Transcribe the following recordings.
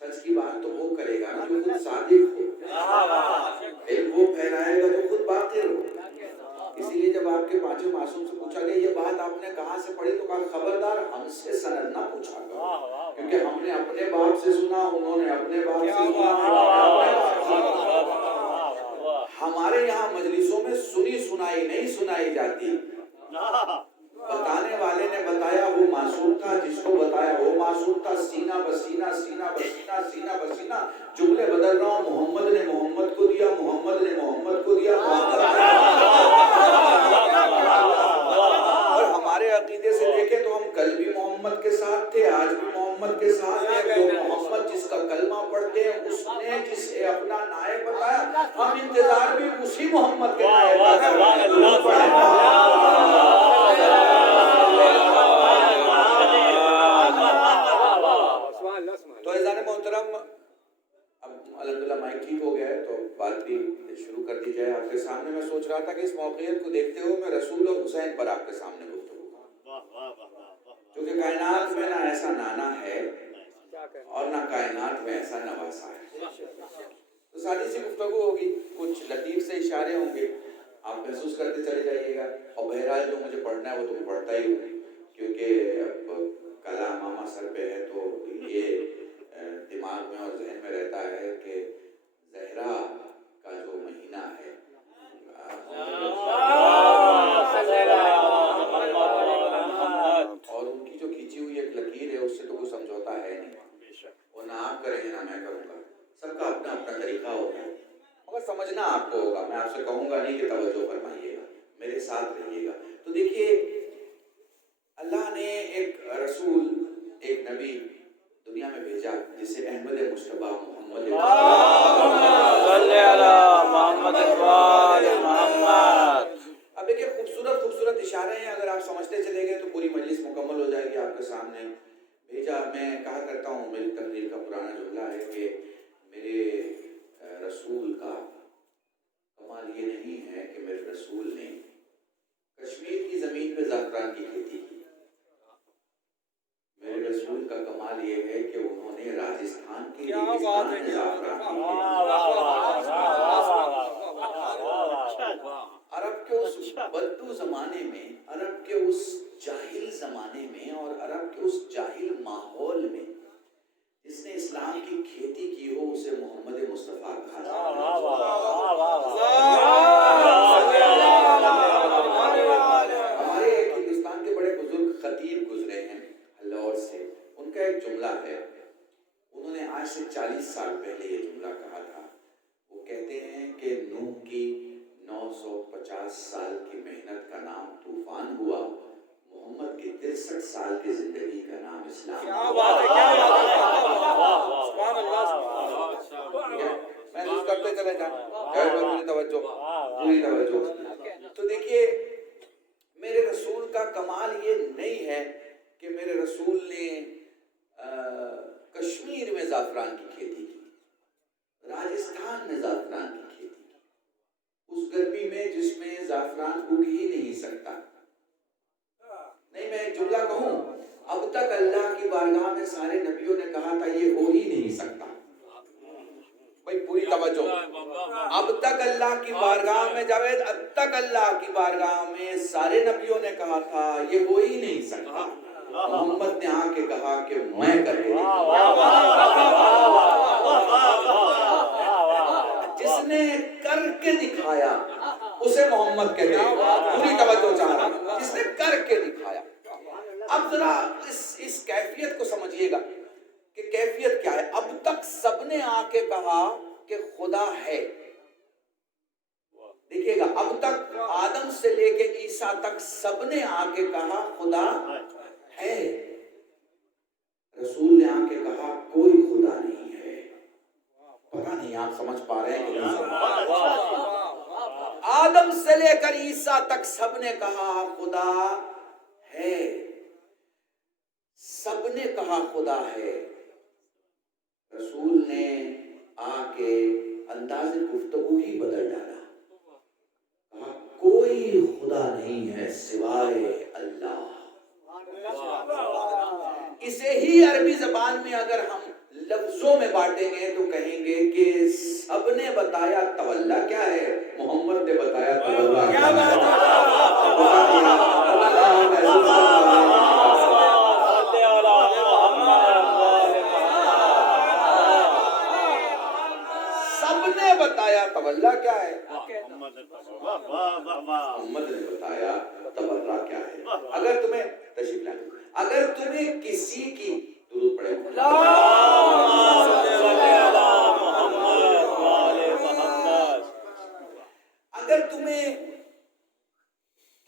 سچ کی بات تو وہ کرے گا نا جو خود صادق ہو، علم وہ پھیلائے گا جو خود باقر ہو۔ اسی لیے جب آپ کے پانچوں معصوم سے پوچھا گیا یہ بات آپ نے کہاں سے پڑھی تو کہا خبردار ہم سے سند نہ پوچھا گا، کیونکہ ہم نے اپنے باپ سے سنا، انہوں نے اپنے باپ سے سنا۔ ہمارے یہاں مجلسوں میں سنی سنائی نہیں سنائی جاتی، بتانے والے نے بتایا وہ معصوم تھا، جس کو بتایا وہ معصوم تھا، سینہ بسینہ سینہ بسینہ سینہ بسینہ جملے بدل رہا ہوں، محمد نے محمد کو دیا، محمد نے محمد کو دیا، اور ہمارے عقیدے سے دیکھیں تو ہم کل بھی محمد کے ساتھ تھے، آج بھی محمد کے ساتھ ہیں۔ تو محمد جس کا کلمہ پڑھتے ہیں اس نے جسے اپنا نائب بتایا، ہم انتظار بھی اسی محمد کے نائب تو عزیزان محترم، اب الحمدللہ مائک ٹھیک ہو گیا ہے تو بات بھی شروع کر دی جائے۔ آپ کے سامنے میں سوچ رہا تھا کہ اس موقعیت کو دیکھتے ہوئے میں رسول اور حسین پر آپ کے سامنے گفتگو کیونکہ کائنات میں نہ ایسا نانا ہے اور نہ کائنات میں ایسا نواسا ہے، تو سادی سی گفتگو ہوگی، کچھ لطیف سے اشارے ہوں گے، آپ محسوس کرتے چلے جائیے گا، اور بہرحال جو مجھے پڑھنا ہے وہ تو میں پڑھتا ہی ہوں، کیونکہ اب کلام ماما سر پہ ہے تو یہ دماغ میں اور ذہن میں رہتا ہے کہ زہرا کا جو مہینہ ہے اور ان کی جو کھینچی ہوئی ایک لکیر ہے اس سے تو کوئی سمجھوتا ہے نہیں، وہ نہ آپ کریں گے نہ میں کروں گا، سب کا اپنا اپنا طریقہ ہوتا ہے، مگر سمجھنا آپ کو ہوگا، میں آپ سے کہوں گا نہیں کہ توجہ فرمائیے گا، میرے ساتھ رہیے گا۔ تو دیکھیے اللہ نے ایک رسول، ایک نبی دنیا میں بھیجا جسے احمد مصطفیٰ محمد صلی اللہ محمد محمد۔ اب ایک خوبصورت خوبصورت اشارے ہیں، اگر آپ سمجھتے چلے گئے تو پوری مجلس مکمل ہو جائے گی آپ کے سامنے۔ بھیجا، میں کہا کرتا ہوں، میری تقریر کا پرانا جملہ ہے کہ میرے رسول کا کمال یہ نہیں ہے کہ میرے رسول نے کشمیر کی زمین پہ زعفران کی کھیتی کی، میرے رسول کا کمال یہ ہے کہ انہوں نے راجستھان کے ریگستان میں زعفران کی عرب کے اس بدو زمانے میں، عرب کے اس جاہل زمانے میں اور عرب کے اس جاہل ماحول میں جس نے اسلام کی کھیتی کی ہو اسے محمد مصطفیٰ کہا۔ ہمارے ایک ہندوستان کے بڑے بزرگ خطیب گزرے ہیں لاہور سے، ان کا ایک جملہ ہے، انہوں نے آج سے 40 سال پہلے یہ جملہ کہا تھا، وہ کہتے ہیں کہ نوح کی 950 سال کی محنت کا نام طوفان ہوا، محمد کی 63 سال کی زندگی کا نام اسلام۔ محسوس کرتے چلے جائیں، توجہ۔ تو دیکھیے میرے رسول کا کمال یہ نہیں ہے کہ میرے رسول نے کشمیر میں زعفران کی کھیتی کی، راجستھان میں زعفران کی کھیتی کی، اس گرمی میں جس میں زعفران اگ ہی نہیں سکتا۔ نہیں، میں ایک جملہ کہوں، اب تک اللہ کی بارگاہ میں سارے نبیوں نے کہا تھا یہ ہو ہی نہیں سکتا۔ بھائی پوری توجہ، اب تک اللہ کی بارگاہ میں، جاوید، اب تک اللہ کی بارگاہ میں سارے نبیوں نے کہا تھا یہ ہو ہی نہیں سکتا، محمد نے آ کے کہا کہ میں کر کے جس نے کر کے دکھایا اسے محمد کہتے ہیں، پوری توجہ چاہ رہا، جس نے کر کے دکھایا۔ اب ذرا اس کیفیت کو سمجھیے گا کہ کیفیت کیا ہے۔ اب تک سب نے آ کے کہا کہ خدا ہے، دیکھیے گا، اب تک آدم سے لے کے عیسیٰ تک سب نے آ کے کہا خدا ہے، رسول نے آ کے کہا کوئی خدا نہیں ہے۔ پتہ نہیں آپ سمجھ پا رہے ہیں کہ نہیں سمجھ پا رہے؟ آدم سے لے کر عیسیٰ تک سب نے کہا خدا ہے، سب نے کہا خدا ہے، رسول نے آ کے انداز گفتگو ہی بدل ڈالا، کہا کوئی خدا نہیں ہے سوائے اللہ۔ اسے ہی عربی زبان میں اگر ہم لفظوں میں بانٹیں گے تو کہیں گے کہ سب نے بتایا تولا کیا ہے، محمد نے بتایا تولا کیا ہے۔ سب نے بتایا تولا کیا ہے، محمد نے بتایا تولا کیا ہے۔ اگر تمہیں تشریف لائیں، اگر تمہیں کسی کی درود پڑھے اگر تمہیں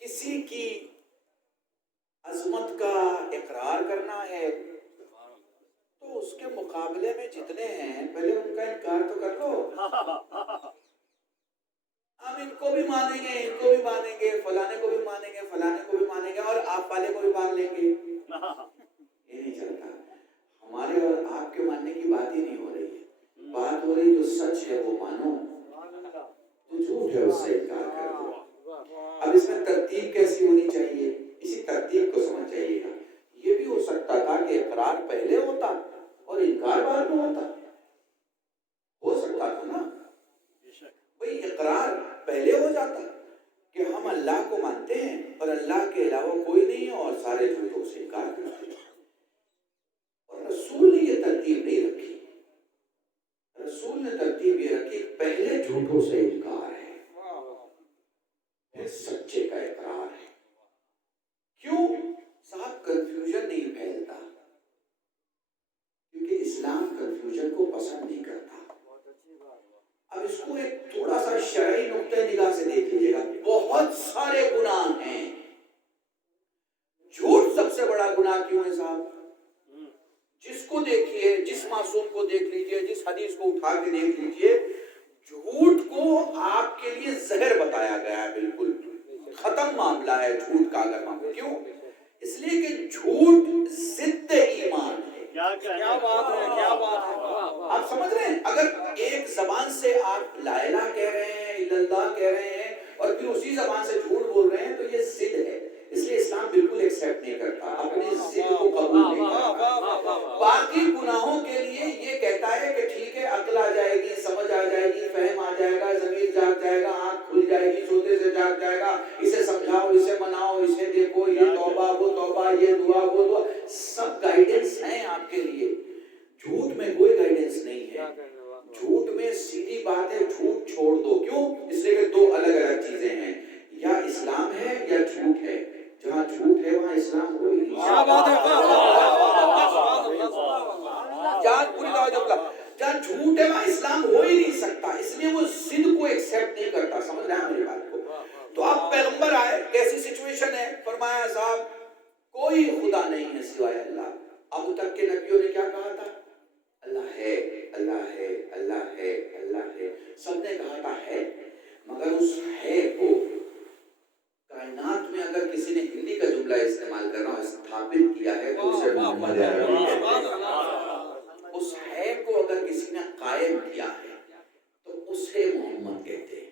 کسی کی عظمت کا اقرار کرنا ہے تو اس کے مقابلے میں جتنے ہیں پہلے ان کا انکار تو کر لو۔ ہم ان کو بھی مانیں گے، ان کو بھی مانیں گے، فلانے کو بھی مانیں گے، فلانے کو بھی مانیں گے، اور آپ والے کو بھی مان لیں گے، یہ نہیں چلتا۔ ہمارے اور آپ کے ماننے کی بات ہی نہیں ہو رہی ہے، بات ہو رہی جو سچ ہے وہ مانو، جو جھوٹ ہے اس سے انکار کر دو۔ اب اس میں ترتیب کیسی ہونی چاہیے، اسی ترتیب کو سمجھ جائیے گا۔ یہ بھی ہو سکتا تھا کہ اقرار پہلے ہوتا اور انکار بعد میں ہوتا، ہو سکتا تھا نا بھئی، اقرار پہلے ہو جاتا کہ ہم اللہ کو مانتے ہیں اور اللہ کے علاوہ کوئی نہیں ہے، اور سارے جھوٹوں سے انکار کرتے ہیں۔ اور رسول نے یہ ترتیب نہیں رکھی، رسول نے ترتیب یہ رکھی پہلے جھوٹوں سے انکار ہے پھر سچے کا اقرار ہے۔ کیوں صاحب کنفیوژن نہیں پھیلتا؟ کیونکہ اسلام کنفیوژن کو پسند نہیں کرتا۔ اب اس کو ایک تھوڑا سا شرعی نقطہ نگاہ سے دیکھ لیجیے گا، بہت سارے گناہ ہیں۔ جھوٹ سب سے بڑا گناہ کیوں ہے صاحب؟ جس کو دیکھیے، جس معصوم کو دیکھ لیجیے، جس حدیث کو اٹھا کے دیکھ لیجیے، جھوٹ کو آپ کے لیے زہر بتایا گیا ہے، بالکل ختم معاملہ ہے جھوٹ کا۔ اگر معاملہ کیوں؟ اس لیے کہ جھوٹ ضد ایمان ہے۔ کیا بات ہے، کیا بات ہے، آپ سمجھ رہے ہیں؟ اگر ایک زبان سے آپ لا الہ کہہ رہے ہیں، الا اللہ کہہ رہے ہیں، اور پھر اسی زبان سے جھوٹ بول رہے ہیں تو یہ ضد ہے۔ اس لیے اسلام بالکل ایکسیپٹ نہیں کرتا، اپنی ضد کو قبول نہیں کرتا۔ باقی گناہوں کے لیے یہ کہتا ہے کہ ٹھیک ہے، عقل آ جائے گی، سمجھ آ جائے گی، فہم آ جائے گا، ضمیر جاگ جائے گا، آنکھ کھل جائے گی، سوتے سے جاگ جائے گا، اسے سمجھاؤ، اسے مناؤ، اسے دیکھو، یہ توبہ وہ توبہ، یہ دعا وہ دعا، سب گائیڈنس ہیں آپ کے لیے۔ جھوٹ میں کوئی گائیڈنس نہیں ہے، جھوٹ میں سیدھی بات ہے، جھوٹ چھوڑ دو۔ کیوں؟ اس لیے کہ دو الگ الگ چیزیں ہیں، یا اسلام ہے یا جھوٹ ہے۔ جہاں جھوٹ ہے وہاں اسلام کوئی نہیں۔ جہاں پوری توجہ، جہاں جھوٹ ہے وہاں اسلام ہو ہی نہیں سکتا، اس لیے وہ ضد کو ایکسیپٹ نہیں کرتا۔ سمجھ رہے ہیں میری بات کو؟ تو اب پیغمبر آئے، کیسی سچویشن ہے؟ فرمایا صاحب کوئی خدا نہیں ہے سوائے اللہ۔ اب تک کے نبیوں نے کیا کہا تھا؟ اللہ ہے، اللہ ہے، اللہ ہے، اللہ ہے، سب نے کہا تھا ہے، مگر اس ہے کو کائنات میں اگر کسی نے ہندی کا جملہ استعمال کرنا اور ثابت کیا ہے تو اسے محمد عربی کہتے ہیں۔ اس ہے کو اگر کسی نے قائم کیا ہے تو اسے محمد کہتے ہیں۔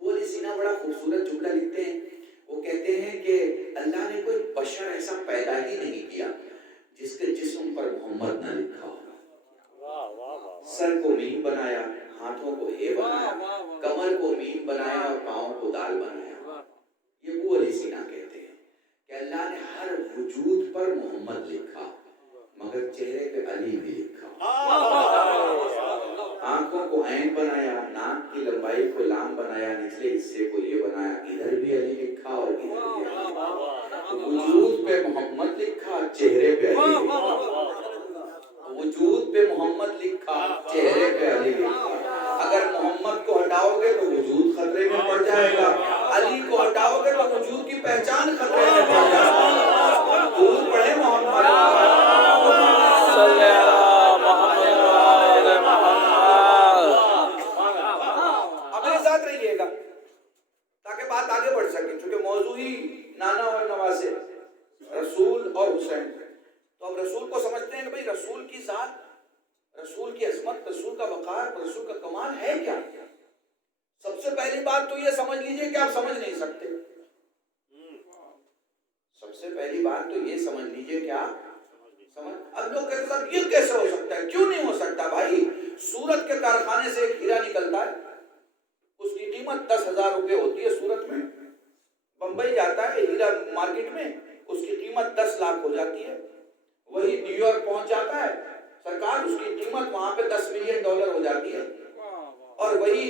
وہ علی سینا بڑا خوبصورت جملہ لکھتے ہیں، وہ کہتے ہیں کہ اللہ نے کوئی بشر ایسا پیدا ہی نہیں کیا جس کے جسم پر محمد نہ لکھا ہو۔ سر کو میم بنایا، ہاتھوں کو ہے بنایا، کمر کو میم بنایا اور پاؤں کو دال بنایا۔ یہ وہ علی سینا کہتے ہیں کہ اللہ نے ہر وجود پر محمد لکھا مگر چہرے پہ علی بھی لکھا۔ آنکھوں کو عین بنایا، ناک کی لمبائی کو لام بنایا، نچلے حصے کو یہ بنایا، ادھر بھی علی لکھا اور ادھر بھی علی۔ وجود پہ محمد لکھا، چہرے پہ علی لکھا۔ وجود پہ محمد لکھا، چہرے پہ علی لکھا۔ اگر محمد کو ہٹاؤ گے تو وجود خطرے میں پڑ جائے گا، علی کو ہٹاؤ گے تو وجود کی پہچان خطرے میں پڑ جائے گا۔ درود پڑھے محمد صلی اللہ محمد۔ اب میرے ساتھ رہیے گا تاکہ بات آگے بڑھ سکے، چونکہ موضوع ہی نانا اور نواسے، رسول اور حسین۔ تو اب رسول کو سمجھتے ہیں کہ بھئی رسول کی ذات، رسول کی عظمت، رسول کا وقار، رسول کا کمال ہے کیا؟ سب سے پہلی بات تو یہ سمجھ لیجئے کہ آپ سمجھ نہیں سکتے۔ سب سے پہلی بات تو یہ سمجھ لیجئے کہ آپ اب لوگ کہتے ہیں یہ کیسے ہو سکتا ہے؟ کیوں نہیں ہو سکتا بھائی؟ سورت کے کارخانے سے ایک ہیرا نکلتا ہے، اس کی قیمت 10,000 روپے ہوتی ہے سورت میں. بمبئی جاتا ہے ہیرا مارکیٹ میں، اس کی قیمت 10 لاکھ ہو جاتی ہے. وہی نیو یارک پہنچ جاتا ہے سرکار، اس کی قیمت وہاں پہ $10 ملین ہو جاتی ہے. اور وہی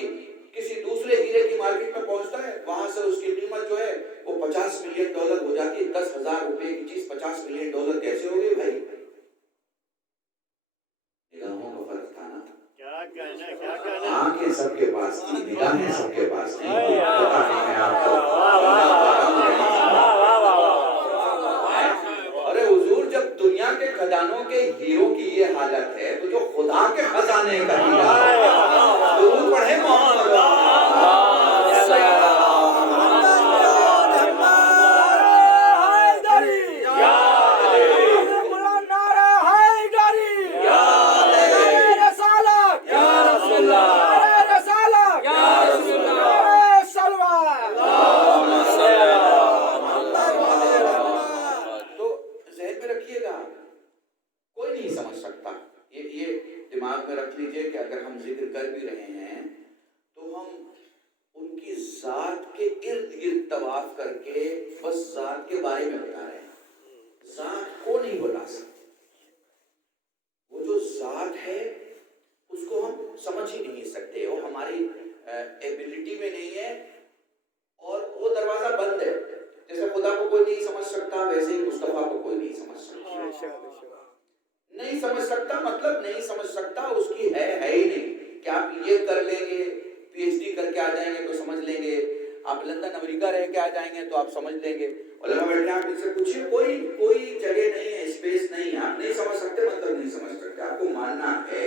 کسی دوسرے ہیرے کی مارکیٹ میں پہنچتا ہے، وہاں سے اس کی قیمت جو ہے وہ $50 ملین ہو جاتی ہے. 10,000 روپے کی چیز $50 ملین کیسے ہو گئی بھائی؟ نگاہوں کا فرق تھا نا. آنکھیں سب کے پاس تھی، نگاہیں سب کے پاس تھی. پتا نہیں ہے آپ کو. ارے حضور، جب دنیا کے خزانوں کے ہیروں کی یہ حالت ہے تو جو خدا کے خزانے کا ہیرا ہے، ضرور پڑھے محمد. نہیں سمجھ سکتا مطلب نہیں سمجھ سکتا، اس کی ہے ہی نہیں کہ آپ یہ کر لیں گے، پی ایچ ڈی کر کے آ جائیں گے تو سمجھ لیں گے، آپ لندن امریکہ رہ کے آ جائیں گے تو آپ سمجھ لیں گے. علماء بیٹھے آپ ان سے پوچھیں، کوئی جگہ نہیں ہے، اسپیس نہیں ہے، آپ نہیں سمجھ سکتے مطلب نہیں سمجھ سکتے. آپ کو ماننا ہے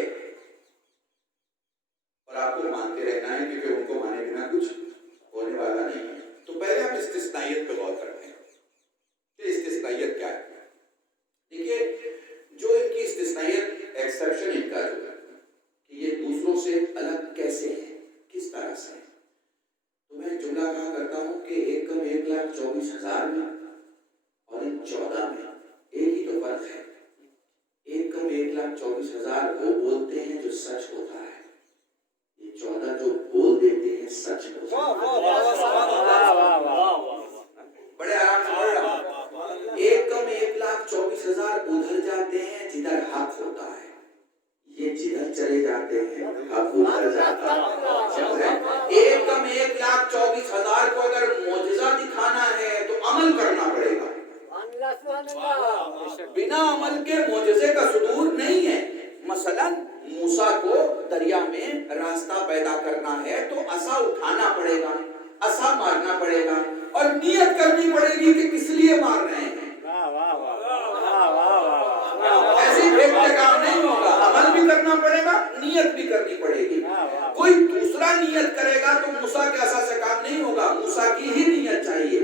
اور آپ کو مانتے رہنا ہے، کیونکہ ان کو مانے بنا کچھ ہونے والا نہیں ہے. تو پہلے ہم استثنائیت پہ غور کرتے ہیں کہ استثنائیت کیا ہے. دیکھیے، جو ان کی استثنائیت ایکسیپشن ان کا جو ہے کہ یہ دوسروں سے الگ کیسے ہیں، کس طرح سے ہیں. تو میں جملہ کہا کرتا ہوں کہ ایک کم 1,24,000 میں اور ان 14 میں ایک ہی تو فرق ہے. ایک کم 1,24,000 وہ بولتے ہیں جو سچ ہوتا ہے، یہ 14 جو بول دیتے ہیں سچ ہوتا ہے. بڑے آرام سے پڑھ رہا ہوں. ایک کم 1,24,000 ادھر جاتے ہیں جدھر حق ہوتا ہے، یہ جدھر چلے جاتے ہیں حق ادھر جاتا ہے. ایک کم 1,24,000 کو اگر معجزہ دکھانا ہے تو عمل کرنا پڑے گا. بنا عمل کے معجزے کا صدور نہیں ہے. مثلا موسیٰ کو دریا میں راستہ پیدا کرنا ہے تو عصا اٹھانا پڑے گا، عصا مارنا پڑے گا اور نیت کرنی پڑے گی کہ کس لیے مار رہے ہیں. ایسی پھینک کے کام نہیں ہوگا، عمل بھی کرنا پڑے گا، نیت بھی کرنی پڑے گی. کوئی دوسرا نیت کرے گا تو موسیٰ کے عصا سے کام نہیں ہوگا، موسیٰ کی ہی نیت چاہیے.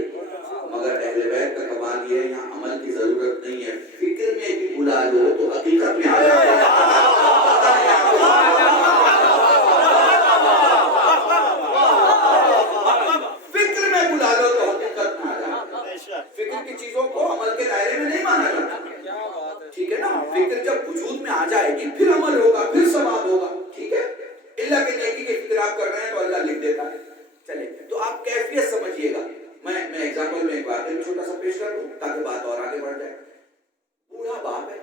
مگر اہل بیت کا کمال یہ ہے یہاں عمل کی ضرورت نہیں ہے، فکر میں بھی بلا لو تو حقیقت میں آ جاتا ہے. فکر میں بلا لو تو حقیقت میں آ جاتا ہے. فکر کی چیزوں کو عمل کے دائرے میں نہیں مانا جاتا. ٹھیک ہے نا؟ فکر جب وجود میں آ جائے گی پھر عمل ہوگا، پھر ثواب ہوگا. ٹھیک ہے، اللہ کے نیکی کی فکر آپ کر رہے ہیں تو اللہ لکھ دیتا ہے. چلے تو آپ کیفیت سمجھیے گا. میں ایگزامپل میں ایک بات چھوٹا سا پیش کر دوں تاکہ بات اور آگے بڑھ جائے. بوڑھا باپ ہے،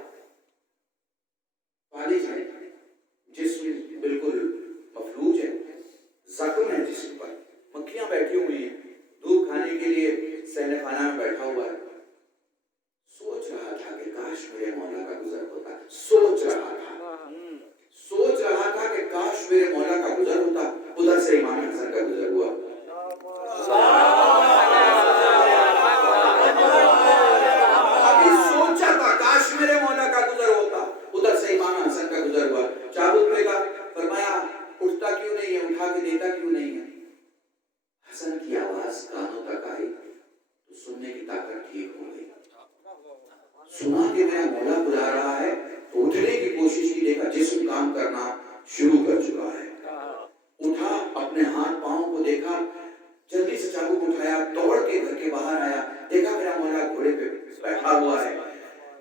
فالج ہے، جسم بالکل مفلوج ہے، زخم ہے جسم پر، مکھیاں بیٹھی ہوئی ہیں، دودھ کھانے کے لیے سہنے خانہ میں بیٹھا ہوا ہے. سوچ رہا تھا کہ کاش میرے مولا کا گزر ہوتا. سوچ رہا تھا کہ کاش میرے مولا کا گزر ہوتا. ادھر سے امام حسن کا گزر ہوا. ابھی سوچا تھا کاش میرے مولا کا گزر ہوتا، ادھر سے امام حسن کا گزر ہوا. چابک بیگا فرمایا اٹھتا کیوں نہیں ہے، اٹھا کے دیتا کیوں نہیں ہے. حسن کی آواز کانوں تک آئی تو سننے کی طاقت ٹھیک ہو گئی. سنا کہ میرا مولا بلا رہا ہے تو اٹھنے کی کوشش کی، دیکھا جسم کام کرنا شروع کر چکا ہے. اٹھا، اپنے ہاتھ پاؤں کو دیکھا، جلدی سے چابک اٹھایا، دوڑ کے گھر کے باہر آیا، دیکھا میرا مولا گھوڑے پہ بیٹھا ہوا ہے.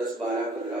10, 12, 15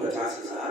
50,000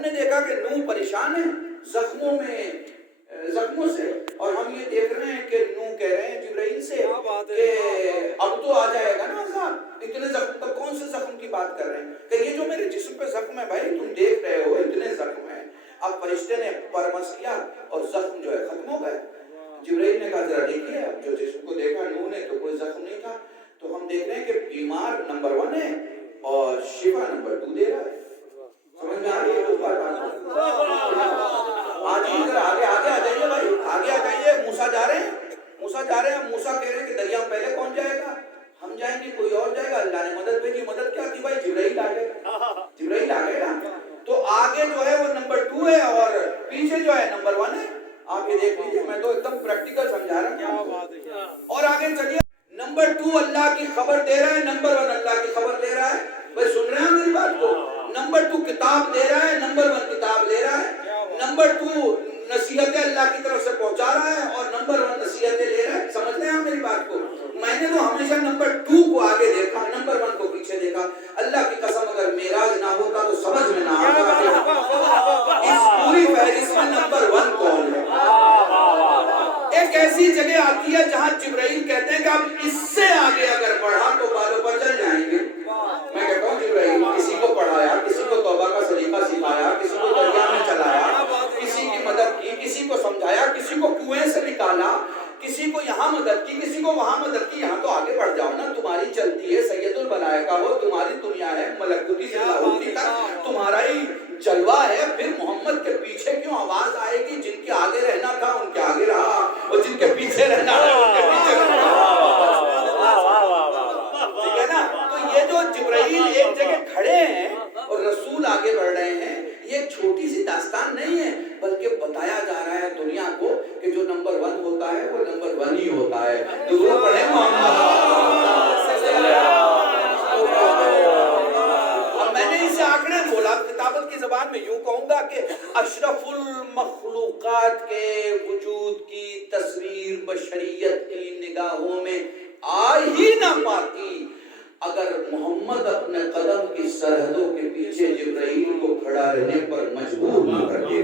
ہم نے دیکھا کہ نوح پریشان ہے زخموں سے، اور ہم یہ دیکھ رہے ہیں کہ نوح کہہ رہے ہیں جبرائیل سے کہ اب تو آ جائے گا نا عذاب، اتنے زخم پر کون سے زخم کی بات کر رہے ہیں، کہ یہ جو میرے جسم پہ زخم ہے بھائی تم دیکھ رہے ہو اتنے زخم ہیں۔ اب فرشتے نے پرمس کیا اور زخم جو ہے ختم ہو گئے۔ جبرائیل نے کہا ذرا دیکھیے، اب جو جسم کو دیکھا نوح نے تو کوئی زخم نہیں تھا، تو ہم دیکھ رہے ہیں کہ بیمار نمبر 1 ہے اور شفا نمبر 2 دے رہا ہے۔ سمجھ میں آ رہی ہے کچھ بات؟ آجیے ذرا آگے آ جائیے بھائی، آگے آ جائیے۔ موسیٰ جا رہے ہیں، موسیٰ کہہ رہے ہیں کہ دریا میں پہلے کون جائے گا؟ ہم جائیں گے، کوئی اور جائے گا؟ اللہ نے مدد بھیجی۔ مدد کیا تھی بھائی؟ جبرائیل آ گئے نا۔ تو آگے جو ہے وہ نمبر 2 ہے اور پیچھے جو ہے نمبر 1 ہے۔ آپ یہ دیکھ لیجیے، میں تو ایک دم پریکٹیکل سمجھا رہا ہوں۔ اور آگے چلیے، نمبر 2 اللہ کی خبر دے رہا ہے، نمبر 1 اللہ کی خبر دے رہا ہے۔ بھائی سن رہے ہیں میری بات کو؟ نمبر 2 کتاب دے رہا ہے، نمبر 1 کتاب لے رہا ہے۔ نمبر 2 نصیحتیں اللہ کی طرف سے پہنچا رہا ہے اور نمبر 1 نصیحتیں لے رہا ہے۔ سمجھتے ہیں آپ میری بات کو؟ میں نے تو ہمیشہ نمبر 2 کو آگے دیکھا، نمبر 1 کو پیچھے دیکھا۔ اللہ کی قسم اگر معراج نہ ہوتا تو سمجھ میں نہ آتا اس پوری فہرست میں نمبر 1 کون ہے۔ ایک ایسی جگہ آتی ہے جہاں جبرائیل کہتے ہیں کہ اب اس سے آگے اگر بڑھا تو بالوں پر چل جائیں گے۔ میں کہتا ہوں جبرائیل کسی کو پڑھایا، کسی کو توبہ کا سلیقہ سکھایا، کسی کو دریا میں چلایا، کسی کی مدد کی، کسی کو سمجھایا، کسی کو کنویں سے نکالا، کسی کو یہاں مدد کی، کسی کو وہاں مدد کی۔ یہاں تو آگے بڑھ جاؤ نا، تمہاری چلتی ہے سید الملائکہ ہو، تمہاری دنیا ہے ملکوتی سے لاہوتی تک تمہارا ہی جلوہ ہے، پھر محمد کے پیچھے کیوں آواز آئے گی؟ جن کے آگے رہنا تھا ان کے آگے رہا اور جن کے پیچھے رہنا تھا ان کے پیچھے رہا۔ ٹھیک ہے نا؟ تو یہ جو جبرائیل ایک جگہ کھڑے ہیں اور رسول آگے بڑھ رہے ہیں، یہ ایک چھوٹی سی داستان نہیں ہے، بلکہ بتایا جا رہا ہے دنیا کو کہ جو نمبر 1 ہوتا ہے وہ نمبر 1 ہی ہوتا ہے۔ درود پڑھیں اب میں نے اسے آنکڑے بولا، کتابت کی زبان میں یوں کہوں گا کہ اشرف المخلوقات کے وجود کی تصویر بشریت کی نگاہوں میں آ ہی نہ پاتی اگر محمد اپنے قدم کی سرحدوں کے پیچھے جبرائیل کو کھڑا رہنے پر مجبور نہ کر دے۔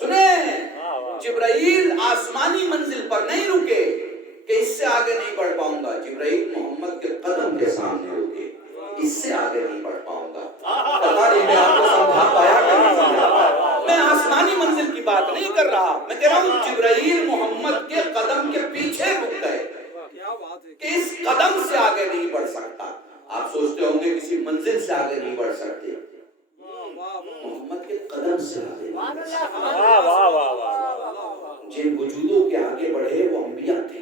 سنیں، جبرائیل آسمانی منزل پر نہیں رکے کہ اس سے آگے نہیں بڑھ پاؤں گا، جبرائیل محمد کے قدم کے سامنے رکے، اس سے آگے نہیں بڑھ پاؤں گا۔ پتہ نہیں میں آپ کو سمجھا پایا کہ نہیں سمجھا پایا؟ میں آسمانی منزل کی بات نہیں کر رہا، میں کہہ رہا ہوں جبرائیل محمد کے قدم کے پیچھے رک گئے کہ اس قدم سے آگے نہیں بڑھ سکتا۔ آپ سوچتے ہوں گے کسی منزل سے آگے نہیں بڑھ سکتے، محمد کے قدم سے آگے نہیں بڑھ سکتے۔ جن وجودوں کے آگے بڑھے وہ انبیاء تھے،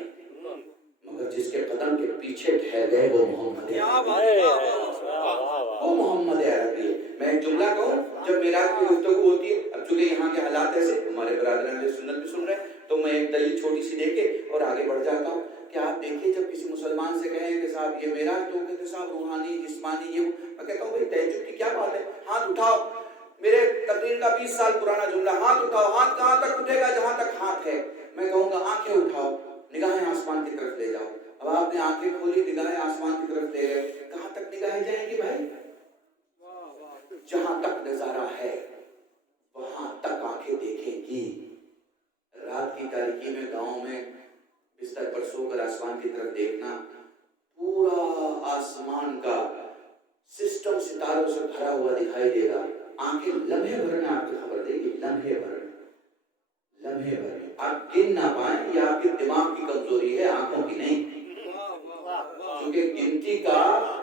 مگر جس کے قدم کے پیچھے ٹھہر گئے وہ محمد عربی ہے۔ میں ایک جملہ کہوں، جب میراج کی گفتگو ہوتی ہے، اب چونکہ یہاں کے حالات ایسے، ہمارے برادران اہل سنت بھی سن رہے ہیں، تو میں ایک دلیل چھوٹی سی دے کے اور آگے بڑھ جاتا ہوں کہ آپ دیکھیے جب کسی مسلمان سے کہیں کہ صاحب یہ معراج، تو کہتے صاحب روحانی جسمانی، یہ میں کہتا ہوں بھائی تہجد کی کیا بات ہے؟ ہاتھ اٹھاؤ، میرے تقریر کا 20 سال پرانا جملہ، ہاتھ اٹھاؤ۔ ہاتھ کہاں تک اٹھے گا؟ جہاں تک ہاتھ ہے۔ میں کہوں گا آنکھیں اٹھاؤ، نگاہیں آسمان کی طرف لے جاؤ۔ اب آپ نے آنکھیں کھولی، نگاہیں آسمان کی طرف لے گئے، کہاں تک نگاہیں جائیں گی بھائی؟ جہاں تک نظارہ ہے وہاں تک آنکھیں دیکھیں گی۔ رات کی تاریکی میں گاؤں میں بستر پر سو کر آسمان کی طرف دیکھنا، پورا آسمان کا سسٹم ستاروں سے بھرا ہوا دکھائی دے گا۔ آنکھیں لمحے بھر میں آپ کو خبر دے گی، لمحے بھر میں آپ گن نہ پائیں، یہ آپ کے دماغ کی کمزوری ہے، آنکھوں کی نہیں۔ کیونکہ گنتی کا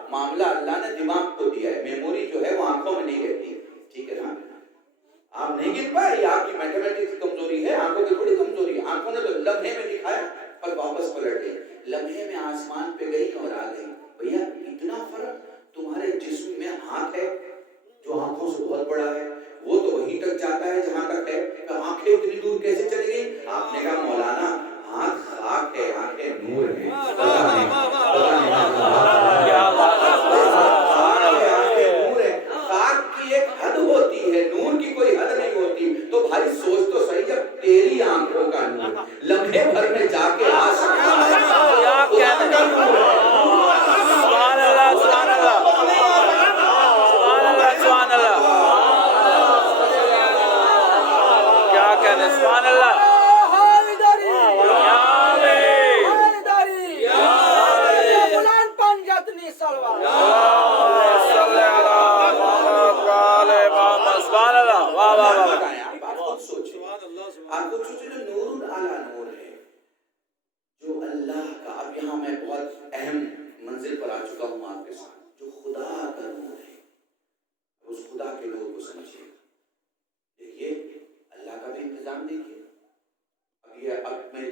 معاملہ اللہ نے دماغ کو دیا ہے، میموری جو ہے وہ آنکھوں میں نہیں رہتی ہے، ٹھیک ہے نا؟ آپ نہیں گن پائے، یہ آپ کی میتھمیٹکس کی کمزوری ہے، آنکھوں کی تھوڑی کمزوری ہے۔ آنکھوں نے تو لمحے میں دکھایا اور واپس پلٹ گئی، لمحے میں آسمان پہ گئی اور آ گئی۔ بھیا اتنا فرق تمہارے جسم میں ہاتھ ہے جو آنکھوں سے بہت بڑا ہے، وہ تو وہیں تک جاتا ہے جہاں تک ہے، کہ آنکھیں اتنی دور کیسے چلی گئی؟ آپ نے کہا مولانا ہاتھ خاک ہے، آنکھیں نور ہیں۔ خاک کی ایک حد ہوتی ہے، نور کی کوئی حد نہیں ہوتی۔ تو بھائی سوچ تو صحیح، جب تیری آنکھوں کا نور لمحے بھر میں جا کے آ سکتا ہے، سبحان اللہ، سبحان اللہ، سبحان اللہ، اللہ کا، اب یہاں میں بہت اہم منزل پر آ چکا ہوں آپ کے ساتھ، جو خدا کا نور ہے، اس خدا کے نور کو سمجھیے. دیکھیے اللہ کا بھی انتظام دیکھیے.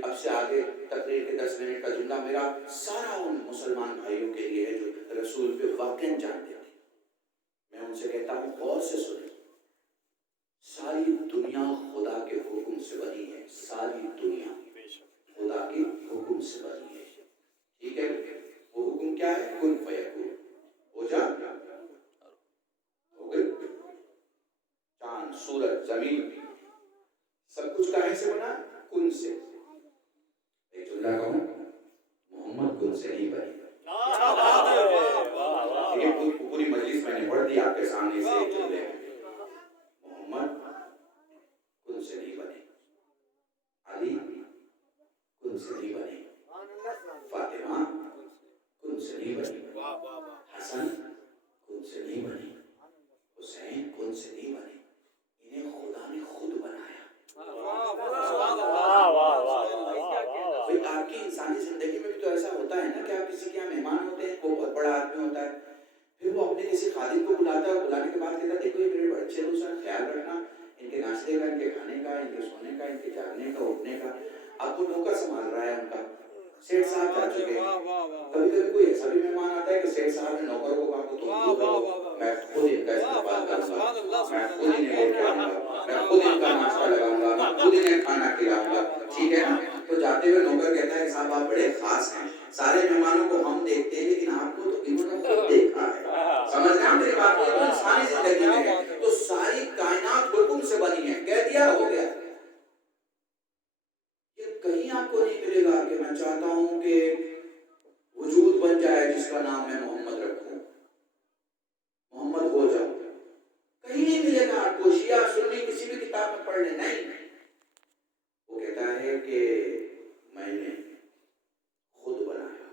اب سے آگے تقریر کے 10 منٹ کا جملہ میرا سارا ان مسلمان بھائیوں کے لیے ہے جو رسول پہ واقعاً جانتے تھے. میں ان سے کہتا ہوں غور سے سنیں. ساری دنیا خدا کے حکم سے بنی ہے، ساری دنیا خدا کے حکم سے بنی ہے. ٹھیک ہے، وہ حکم کیا ہے؟ کن فیکون، ہو جا، ہو گئی. چاند، سورج، زمین، سب کچھ کہاں سے بنا؟ کن سے. ایک جملہ کہوں، محمد کن سے نہیں بنی. یہ پوری مجلس میں نے پڑھ دی آپ کے سامنے سے ایک جملے میں. محمد کن سے نہیں بنے، علی کن سے نہیں بنے، فاطمہ کن سے نہیں بنی، حسن کن سے نہیں بنی، حسین کن سے نہیں بنے. انہیں خدا نے خود بنایا. بھئی آپ کی انسانی زندگی میں بھی تو ایسا ہوتا ہے نا کہ آپ کسی کے یہاں مہمان ہوتے ہیں، وہ بہت بڑا آدمی ہوتا ہے، پھر وہ اپنے کسی خادم کو بلاتا ہے، بلانے کے بعد کہتا ہے دیکھو یہ میرے بچے لوگ سر خیال رکھنا، ان کے ناشتے کا، ان کے کھانے کا، ان کے سونے کا، ان کے جاگنے کا، اٹھنے کا. اب وہ نوکر سنبھال رہا ہے ان کا. سیٹ صاحب جا چکے ہیں. کبھی کبھی کوئی ایسا بھی مہمان آتا ہے کہ سیٹ صاحب نے نوکر کو کہا کہ تم کو میں خود ان کا استقبال کروں گا، میں خود انہیں لے کے آؤں گا، میں خود ان کا ناشتہ لگاؤں گا، میں خود انہیں کھانا کھلاؤں گا. ٹھیک ہے نا؟ تو جاتے ہوئے نوکر کہتا ہے کہ صاحب آپ بڑے خاص ہیں، سارے مہمانوں کو ہم دیکھتے ہیں لیکن آپ کو تو انہوں نے خود دیکھا ہے. سمجھ رہے ہیں میری بات؟ یہ تو انسانی زندگی میں ہے. تو ساری کائنات حکم سے بنی ہے، کہہ دیا ہو گیا. یہ کہیں آپ کو نہیں ملے گا کہ میں چاہتا ہوں کہ وجود بن جائے جس کا نام میں محمد رکھوں، محمد ہو جاؤ. کہیں نہیں ملے گا آپ کو. شیعہ سنی کسی بھی کتاب میں پڑھ لیں. نہیں، وہ کہتا ہے کہ میں نے خود بنایا.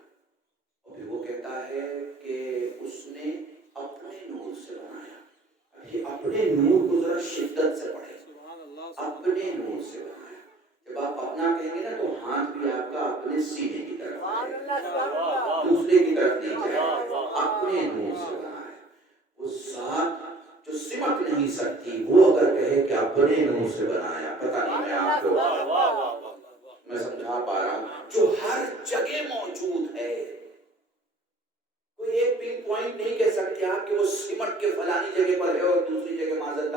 اور پھر وہ کہتا ہے کہ اس نے اپنے نور سے بنایا. ابھی اپنے نور کو ذرا شدت سے پڑھیں. اپنے نور سے بنایا. جب آپ اپنا کہیں گے نا تو ہاتھ بھی آپ کا اپنے سینے کی طرف ہے، دوسرے کی طرف نہیں جائے. اپنے نور سے بنایا. وہ ذات جو سمٹ نہیں سکتی، وہ اگر کہے کہ اپنے نور سے بنایا، پتہ نہیں میں آپ کو میں سمجھا پا رہا ہوں، جو ہر جگہ موجود ہے. کوئی ایک پن پوائنٹ نہیں کہہ سکتے آپ کہ وہ سمٹ کے فلانی جگہ پر ہے اور دوسری جگہ معذرت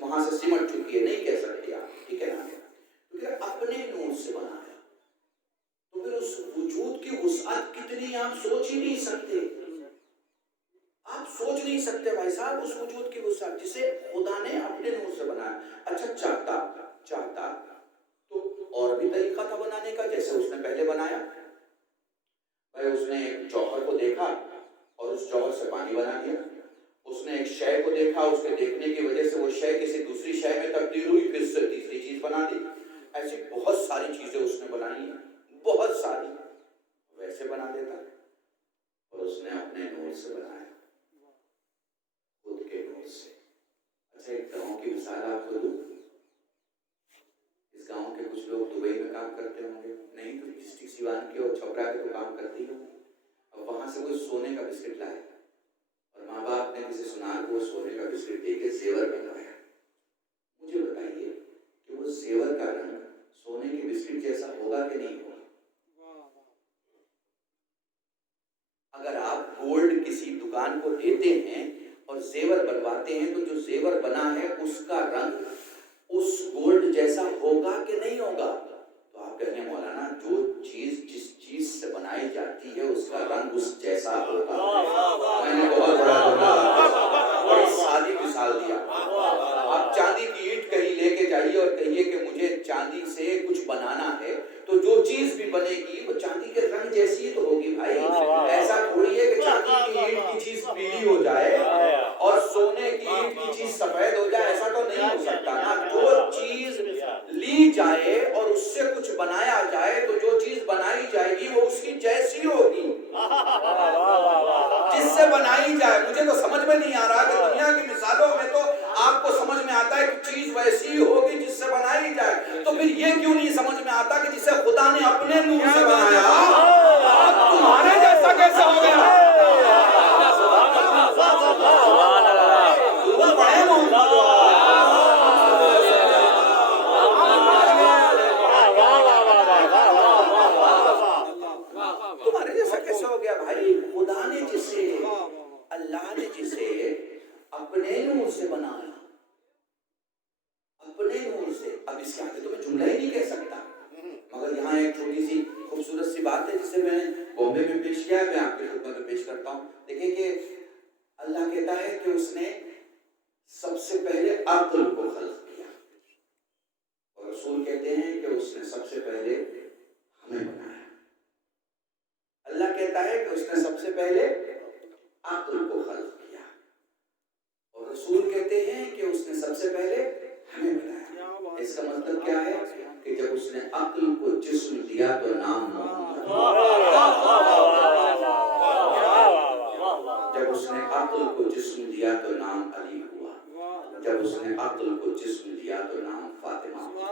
وہاں سے سمٹ چکی ہے. نہیں کہہ سکتے آپ. ٹھیک ہے نا؟ کیونکہ اپنے نور سے بنایا. تو پھر اس وجود کی وسعت کتنی آپ سوچ ہی نہیں سکتے. آپ سوچ نہیں سکتے بھائی صاحب اس وجود کی وسعت جسے خدا نے اپنے نور سے بنایا. اچھا چاہتا تو اور بھی طریقہ تھا بنانے کا، جیسے اس نے پہلے بنایا. بھائی اس نے ایک جوہر کو دیکھا اور اس جوہر سے پانی بنا دیا. اس نے ایک شے کو دیکھا، اس کے دیکھنے کی وجہ سے وہ شے کسی دوسری شے میں تبدیل ہوئی، پھر سے تیسری چیز بنا دی. ایسی بہت ساری چیزیں اس نے بنائی ہیں، بہت ساری. ویسے بنا دیتا اور اس نے اپنے نور سے بنایا، خود کے نور سے. اچھا ایک گاؤں کی مثال آپ کو دوں. اس گاؤں کے کچھ لوگ دبئی میں کام کرتے ہوں گے، نہیں تو ڈسٹرکٹ سیوان کے اور چھپرا کے تو کام کرتے ہی ہوں. اب وہاں سے کوئی سونے کا بسکٹ لائے اور ماں باپ نے کسی سنار کو سونے کا بسکٹ دے کے زیور بنوایا. مجھے بتائیے کہ وہ زیور کا رنگ سونے کے بسکٹ جیسا ہوگا کہ نہیں ہوگا؟ اگر آپ گولڈ کسی دکان کو دیتے ہیں اور زیور بنواتے ہیں تو جو زیور بنا ہے اس کا رنگ اس گولڈ جیسا ہوگا کہ نہیں ہوگا؟ تو آپ کہتے ہیں مولانا جو چیز جس چیز سے بنائی جاتی ہے اس کا رنگ اس جیسا ہوگا. میں نے بہت بڑی سادی مثال دیا. آپ چاندی کی اینٹ کہیں لے کے جائیے اور کہیے کہ مجھے چاندی سے کچھ بنانا ہے، تو جو چیز بھی بنے گی وہ چاندی کے رنگ جیسی تو ہوگی بھائی. ایسا تھوڑی ہے کہ چاندی کی اینٹ کی چیز پیلی ہو جائے اور سونے کی اینٹ کی چیز سفید ہو جائے. ایسا تو نہیں ہو سکتا نا. جو چیز لی جائے اور اس سے کچھ بنایا جائے تو جو چیز بنائی جائے گی وہ اس کی جیسی ہوگی جس سے بنائی جائے. مجھے تو سمجھ میں نہیں آ رہا کہ دنیا کی مثالوں میں تو آپ کو سمجھ میں آتا ہے کہ چیز ویسی ہوگی جس سے بنائی جائے، تو پھر یہ کیوں نہیں سمجھ میں آتا کہ جسے خدا نے اپنے نور سے بنایا جیسا کیسے ہو گیا بھائی؟ خدا نے جسے، اللہ نے جسے اپنے نور سے بنایا، اپنے نور سے، اب اس کے آگے تو میں جملہ ہی نہیں کہہ سکتا، مگر یہاں ایک چھوٹی سی خوبصورت سی بات ہے جسے میں نے بامبے میں پیش کیا ہے، میں آپ کی خدمت میں پیش کرتا ہوں. دیکھیں کہ اللہ کہتا ہے کہ اس نے سب سے پہلے عقل کو خلق کیا، اور رسول کہتے ہیں کہ اس نے سب سے پہلے ہمیں بنایا. اللہ کہتا ہے کہ اس نے سب سے پہلے عقل کو خلق کیا، اور رسول کہتے ہیں کہ اس نے سب سے پہلے ہمیں بنایا. اس کا مطلب کیا ہے کہ جب اس نے عقل کو جسم دیا تو نام محمد، جب اس نے عقل کو جسم دیا تو نام علی ہوا، جب اس نے عقل کو جسم دیا تو نام فاطمہ ہوا،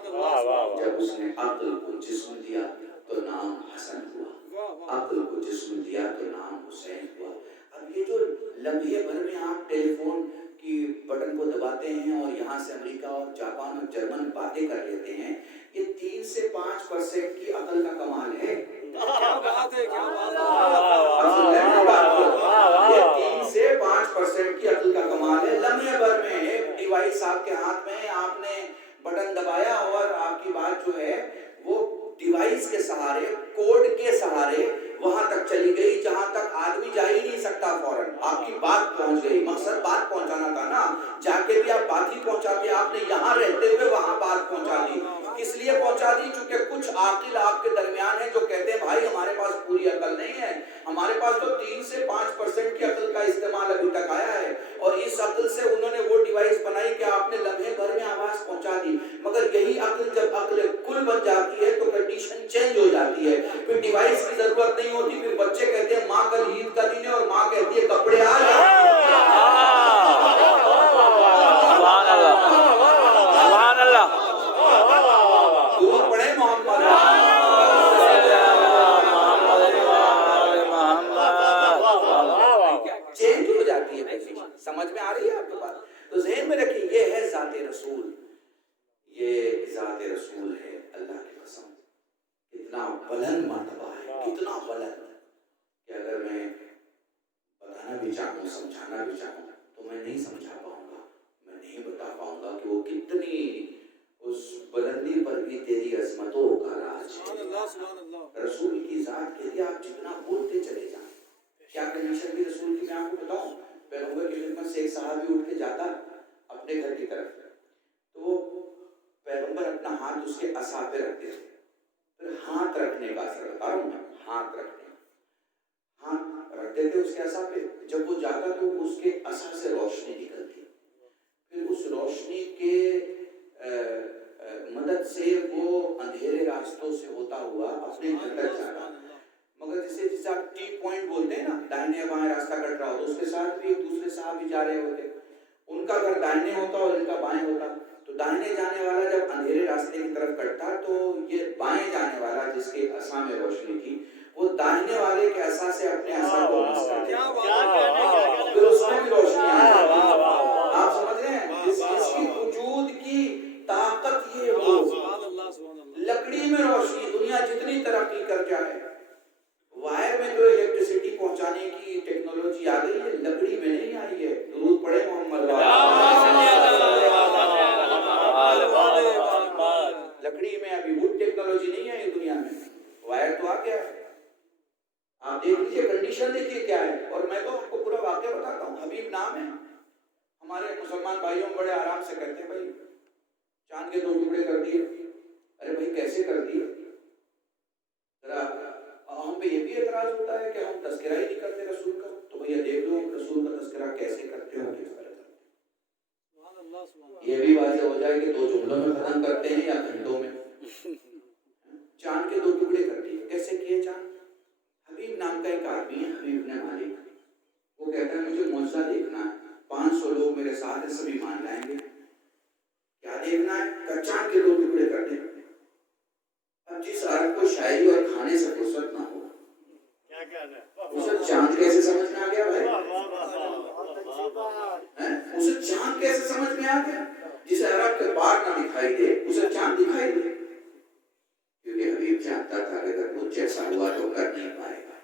جب اس نے عقل کو جسم دیا تو نام حسن ہوا، عقل کو جسم دیا تو نام حسین ہوا. اب یہ جو لمحے بھر میں آپ ٹیلی فون کی بٹن کو دباتے ہیں اور یہاں سے امریکہ اور جاپان اور جرمن باتیں کر لیتے ہیں، یہ 3 سے 5% کی عقل کا کمال ہے. کیا بات ہے، کیا بات ہے، یہ 3 سے 5% کی عقل کا کمال ہے. لمحے بھر میں ایک ڈیوائس آپ کے ہاتھ میں، آپ نے بٹن دبایا اور آپ کی بات جو ہے وہ ڈیوائس کے سہارے، کوڈ کے سہارے وہاں تک چلی گئی جہاں تک آدمی جا ہی نہیں سکتا. فوراً آپ کی بات پہنچ گئی. مقصد بات پہنچانا تھا نا، جا کے بھی آپ بات ہی پہنچا دی. آپ نے یہاں رہتے ہوئے وہاں بات پہنچا دی. کس لیے پہنچا دی؟ چونکہ کچھ عاقل آپ کے درمیان ہیں جو کہتے ہیں بھائی ہمارے پاس پوری عقل نہیں ہے، ہمارے پاس تو 3 سے 5% کی عقل کا استعمال ابھی تک آیا ہے، اور اس عقل سے انہوں نے وہ ڈیوائس بنائی کہ آپ نے لمحے بھر میں آواز پہنچا دی. مگر یہی عقل جب عقل کل بن جاتی ہے تو کنڈیشن چینج ہو جاتی ہے، پھر ڈیوائس کی ضرورت نہیں ہوتی. پھر بچے کہتے ہیں ماں کل عید کا دن ہے، اور ماں کہتی ہے کپڑے آ جائیں. سبحان اللہ، سبحان اللہ، درود پڑھیں محمد. چینج ہو جاتی ہے کنڈیشن. سمجھ میں آ رہی ہے آپ کے بات؟ تو ذہن میں رکھیں یہ ہے ذات رسول، یہ ذات رسول ہے. اللہ کی قسم کتنا بلند مرتبہ ہے، کتنا بلند کہ اگر میں بتانا بھی چاہوں، سمجھانا بھی چاہوں تو میں نہیں سمجھا پاؤں گا، میں نہیں بتا پاؤں گا کہ وہ کتنی اس بلندی پر بھی تیری عظمتوں کا راج ہے. رسول کی ذات کے لیے آپ جتنا بولتے چلے جائیں. کیا کنڈیشن بھی رسول کی میں آپ کو بتاؤں. پیغمبر کی خدمت سے ایک صحابی اٹھ کے جاتا اپنے گھر کی طرف، تو وہ پیغمبر اپنا ہاتھ اس کے عصا پہ رکھتے تھے. پھر ہاتھ رکھنے کا اثر بتا رہا ہوں میں، ہاتھ رکھتے تھے اس کے عصا پہ. جب وہ جاتا تو اس کے عصا سے روشنی نکلتی، پھر اس روشنی کے مدد سے وہ اندھیرے راستوں سے ہوتا ہوا اپنے گھر تک جاتا. مگر جسے آپ ٹی پوائنٹ بولتے ہیں نا، دائیں بائیں راستہ کٹ رہا ہو تو اس کے ساتھ بھی ایک دوسرے صحابی جا رہے ہوتے. ان کا گھر دائیں ہوتا اور ان کا بائیں ہوتا. تو دائیں جانے والا جب اندھیرے راستے کی طرف کٹتا تو یہ بائیں جانے والا جس کے عصا میں روشنی تھی وہ دائیں والے کے عصا سے اپنے عصا کو مس کر دیتا، پھر اس میں بھی روشنی آ جاتی. آپ سمجھ رہے ہیں اس کی وجود کی طاقت؟ یہ ہو لکڑی میں روشنی. دنیا جتنی ترقی کر جائے، وائر میں جو الیکٹریسٹی پہنچانے کی ٹیکنالوجی آ گئی ہے، لکڑی میں نہیں آئی ہے. درود پڑھے محمد. لکڑی میں ابھی وہ ٹیکنالوجی نہیں ہے دنیا میں، وائر تو آ گیا ہے. آپ دیکھ لیجیے کنڈیشن دیکھیے کیا ہے. اور میں تو آپ کو پورا واقعہ بتاتا ہوں. حبیب نام ہے، ہمارے مسلمان بھائیوں بڑے آرام سے کہتے ہیں بھائی چاند کے 2 ٹکڑے کر دیے. ارے بھائی کیسے کر دیے؟ ذرا ہم پہ یہ بھی اعتراض ہوتا ہے کہ ہم تذکرہ ہی نہیں کرتے رسول کا. تو بھیا دیکھ لو رسول کا تذکرہ کیسے کرتے ہو، کس طرح کرتے ہیں. یہ بھی واضح ہو جائے کہ 2 جملوں میں ختم کرتے ہیں یا گھنٹوں میں. چاند کے 2 ٹکڑے کر دیے. کیسے کیے چاند؟ حبیب نام کا ایک آدمی ہے، حبیب نے مالک، وہ کہتا ہے مجھے معجزہ دیکھنا ہے. 500 لوگ میرے ساتھ ہیں، سبھی مان جائیں گے. کیا دیکھنا ہے؟ کہ چاند کے 2 ٹکڑے کر دیں. اب جس عرب کو شاعری اور کھانے سے فرصت نہ ہو، اسے چاند کیسے سمجھ میں آ گیا بھائی؟ اسے چاند کیسے سمجھ میں آ گیا؟ جسے عرب کے بار نہ دکھائی دے اسے چاند دکھائی دے. کیونکہ حبیب جانتا تھا کہ اگر مجھ جیسا ہوا تو کر نہیں پائے گا.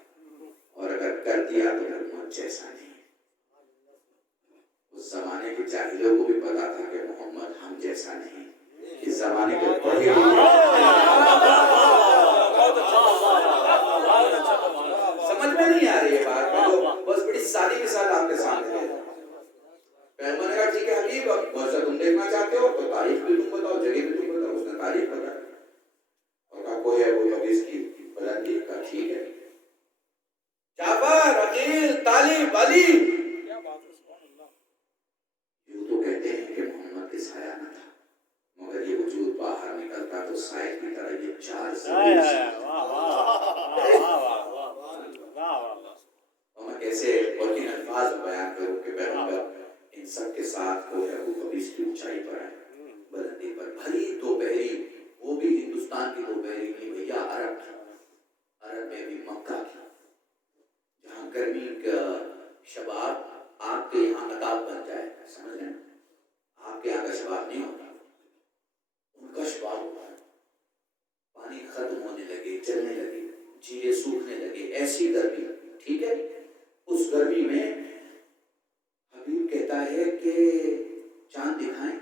دیا تو محمد جیسا نہیں. اس زمانے کے جاہلوں کو بھی پتا تھا کہ محمد ہم جیسا نہیں. اس زمانے کے پڑھے سمجھ میں نہیں آ رہی ہے بات. میں تو بس بڑی سادی مثال آپ کے سامنے ہے. پیغمبر نے کہا ٹھیک ہے حبیب اب موجزہ تم دیکھنا چاہتے ہو تو تاریخ بھی تم بتاؤ, جگہ بھی تم بتاؤ. اس نے تاریخ بتائی اور کہا کوئی ہے وہ حدیث کی بلندی. کہا ٹھیک ہے. جعفر, عقیل, طالب, علی, یوں تو کہتے ہیں کہ محمد کے سایہ نہ تھا, مگر یہ وجود باہر نکلتا تو سائے کی طرح یہ چار اور میں کیسے اور کن الفاظ بیان کروں کہ پیغمبر ان سب کے ساتھ وہ ہے وہ حدیث کی اونچائی پر ہے, بلندی پر. بھری دوپہری, وہ بھی ہندوستان کی دوپہری نہیں بھیا, عرب کی. عرب میں بھی مکہ کی, جہاں گرمی کا شباب آپ کے یہاں عذاب بن جائے. سمجھ رہے ہیں, آپ کے یہاں کا شباب نہیں ہوتا, ان کا شباب ہوتا ہے. پانی ختم ہونے لگے, جلنے لگے, جیرے سوکھنے لگے, ایسی گرمی. ٹھیک ہے, اس گرمی میں حبیب کہتا ہے کہ چاند دکھائیں.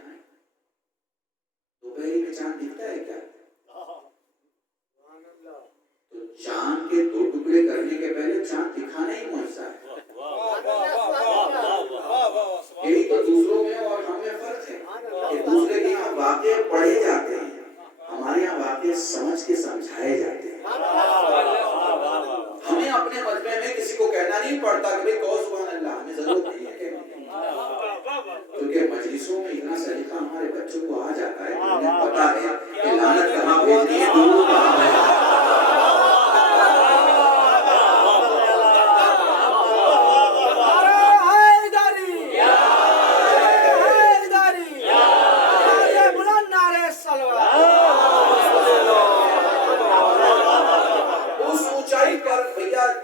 دوپہری میں چاند دکھتا ہے کیا؟ تو چاند کے دو ٹکڑے کرنے کے پہلے چاند دکھانا ہی معجزہ ہے. یہی تو دوسروں میں اور ہم میں فرق ہے کہ دوسرے کے یہاں واقعے پڑھے جاتے ہیں, ہمارے یہاں واقعے سمجھ کے سمجھائے جاتے ہیں. ہمیں اپنے مجمع میں کسی کو کہنا نہیں پڑتا کہ بھئی کہو سبحان اللہ, ہمیں ضرورت نہیں ہے کہنے کی. کیونکہ مجلسوں میں اتنا سلیقہ ہمارے بچوں کو آ جاتا ہے کہ انہیں پتا ہے کہ لعنت کہاں بھیجنی ہے, دور کہاں ہے.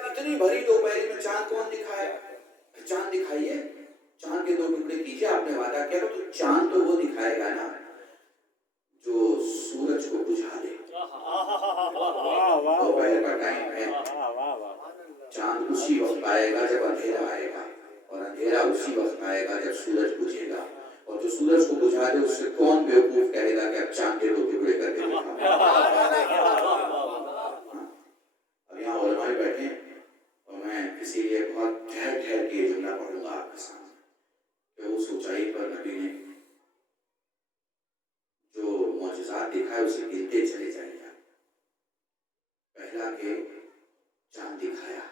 اتنی بھری دوپہری میں چاند کون دکھائے؟ چاند دکھائیے, چاند کے دو ٹکڑے کیجیے, آپ نے وعدہ کیا. تو چاند تو وہ دکھائے گا نا جو سورج کو بجھا دے. دوپہر کا ٹائم ہے, چاند اسی وقت آئے گا جب اندھیرا آئے گا, اور اندھیرا اسی وقت آئے گا جب سورج بجھے گا. اور جو سورج کو بجھا دے اس سے کون بیوقوف کہے گا کہ اب چاند کے دو ٹکڑے کر کے اب یہاں علماء بیٹھے ہیں اور میں اسی لیے بہت ٹھہر ٹھہر کے جملہ پڑھوں گا آپ کے سامنے کہ اس اونچائی پر نبی نے جو معجزات دکھائے اسے گنتے چلے جائیں گا. پہلا کہ چاند دکھایا,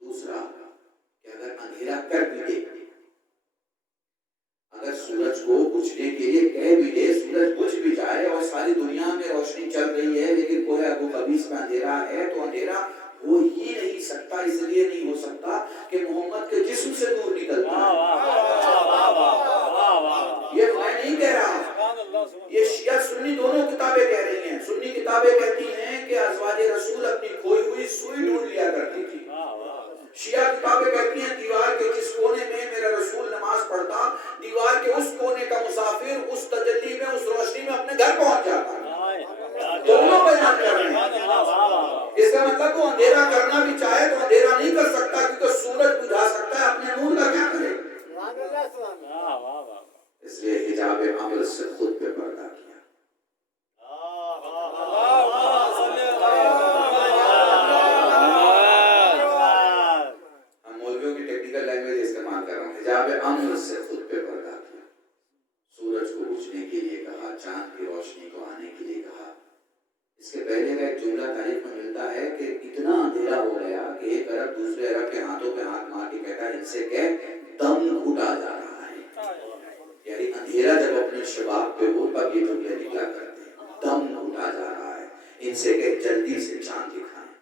دوسرا کہ اگر اندھیرا کر بھی دے, اگر سورج کو بجھنے کے لیے کہہ بھی دے, سورج بجھ بھی جائے اور ساری دنیا میں روشنی چل رہی ہے لیکن کوہ ابو قبیس میں اندھیرا ہے, تو اندھیرا ہو ہی نہیں سکتا. اس لیے نہیں ہو سکتا کہ محمد کے جسم سے نور نکلتا ہے. یہ میں نہیں کہہ رہا, یہ شیعہ سنی دونوں کتابیں کہہ رہی ہیں. سنی کتابیں کہتی ہیں کہ ازواج رسول اپنی کھوئی ہوئی سوئی ڈھونڈ لیا کرتی تھی. شیعہ کتابیں کہتی ہیں دیوار کے جس کونے میں میرا رسول نماز پڑھتا, دیوار کے اس کونے کا مسافر اس تجلی میں, اس روشنی میں اپنے گھر پہنچ جاتا. دونوں بیان کر رہے ہیں. اس کا مطلب وہ اندھیرا کرنا بھی چاہے تو اندھیرا نہیں کر سکتا, کیونکہ سورج بجھا سکتا ہے, اپنے نور کا کیا کرے. اس لیے حجاب عمل سے خود پہ پردہ کیا. ہم مولویوں کی ٹیکنیکل لینگویج استعمال کر رہے ہیں. حجاب عمل سے خود پہ پردہ کیا. سورج کو بجھنے کے لیے کہا, چاند کی روشنی کو آنے کے لیے کہا. اس کے پہلے کا ایک جملہ تاریخ میں ملتا ہے کہ اتنا اندھیرا ہو گیا کہ ایک عرب دوسرے عرب کے ہاتھوں پہ ہاتھ مار کے کہتا ہے ان سے کہ دم گھٹا جا رہا ہے. یعنی اندھیرا جب اپنے شباب پہ ہو تب یہ جملے نکلا کرتے ہیں, دم گھٹا جا رہا ہے, ان سے کہ جلدی سے چاند دکھائیں.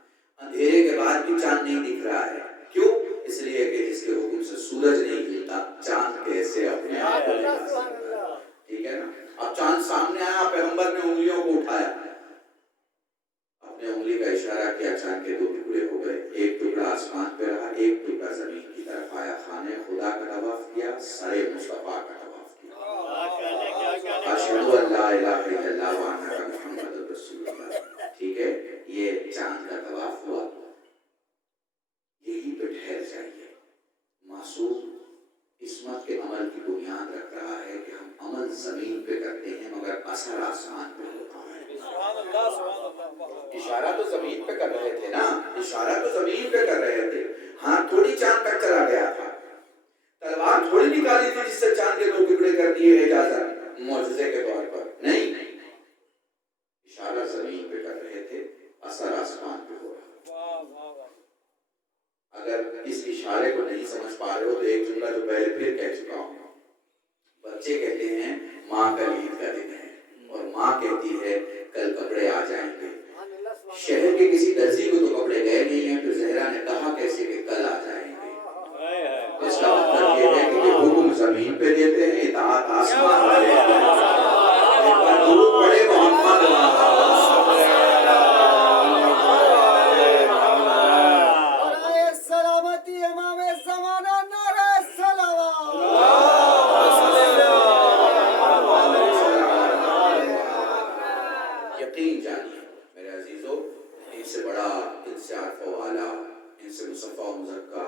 اندھیرے کے بعد بھی چاند نہیں دکھ رہا ہے. کیوں؟ اس لیے کہ جس کے حکم سے سورج نہیں ہلتا, چاند کیسے اپنے آپ کو دکھا سکتا ہے. ٹھیک ہے نا. اب چاند سامنے آیا, پیغمبر نے انگلیوں کو اٹھایا, اپنے انگلی کا اشارہ کیا, چاند کے دو ٹکڑے ہو گئے. ایک ٹکڑا آسمان پہ رہا, ایک ٹکڑا زمین کی طرف آیا. خانے خدا کا طواف کیا, سرے مصطفیٰ کا طواف کیا. اشہدو ان لا الہ الا اللہ وانہ محمد رسول اللہ. ٹھیک ہے, یہ چاند کا طواف ہوا. یہی پہ زمین پہ کرتے ہیں مگر اثر آسمان پہ ہوتا ہے۔ اشارہ تو زمین پہ کر رہے تھے نا، اشارہ تو زمین پہ کر رہے تھے، ہاتھ تھوڑی چاند تک چلا گیا تھا، تلوار تھوڑی نکالی تھی جس سے چاند کے 2 ٹکڑے کر دیے اجازت معجزے کے طور پر، نہیں، اشارہ زمین پہ کر رہے تھے، اثر آسمان پہ ہو رہا۔ اگر اس اشارے کو نہیں سمجھ پا رہے ہو تو ایک جملہ جو پہلے پھر کہہ چکا ہوں، بچے کہتے ہیں ماں کل عید کا دن ہے، اور ماں کہتی ہے کل کپڑے آ جائیں گے۔ شہر کے کسی درزی کو تو کپڑے گئے نہیں ہیں، پھر زہرا نے کہا کیسے کہ کل آ جائیں گے۔ اس کا مطلب یہ ہے کہ یہ حکم زمین پہ دیتے ہیں، اطاعت آسمان پہ دیتے ہیں۔ ایک بار درود پڑھے محمد یقین جانیے میرے عزیزو، ان سے بڑا، ان سے عارف و اعلیٰ، ان سے مصفی و مزکا